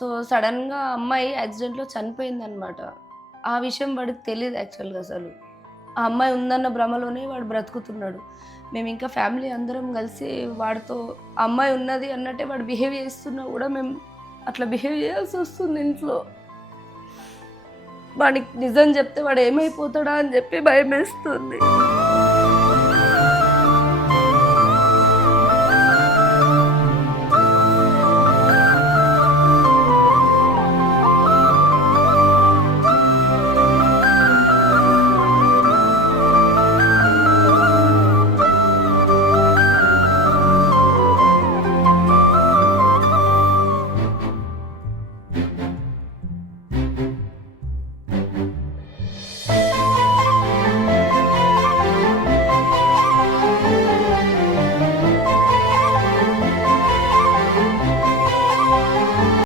So సడన్గా అమ్మాయి యాక్సిడెంట్లో చనిపోయిందనమాట. ఆ విషయం వాడికి తెలీదు యాక్చువల్గా అసలు. ఆ అమ్మాయి ఉందన్న భ్రమలోనే వాడు బ్రతుకుతున్నాడు. మేము ఇంకా ఫ్యామిలీ అందరం కలిసి వాడితో ఆ అమ్మాయి ఉన్నది అన్నట్టే వాడు బిహేవ్ చేస్తున్నా కూడా మేము అట్లా బిహేవ్ చేయాల్సి వస్తుంది ఇంట్లో. వాడికి నిజం చెప్తే వాడు ఏమైపోతాడా అని చెప్పి భయం వేస్తుంది.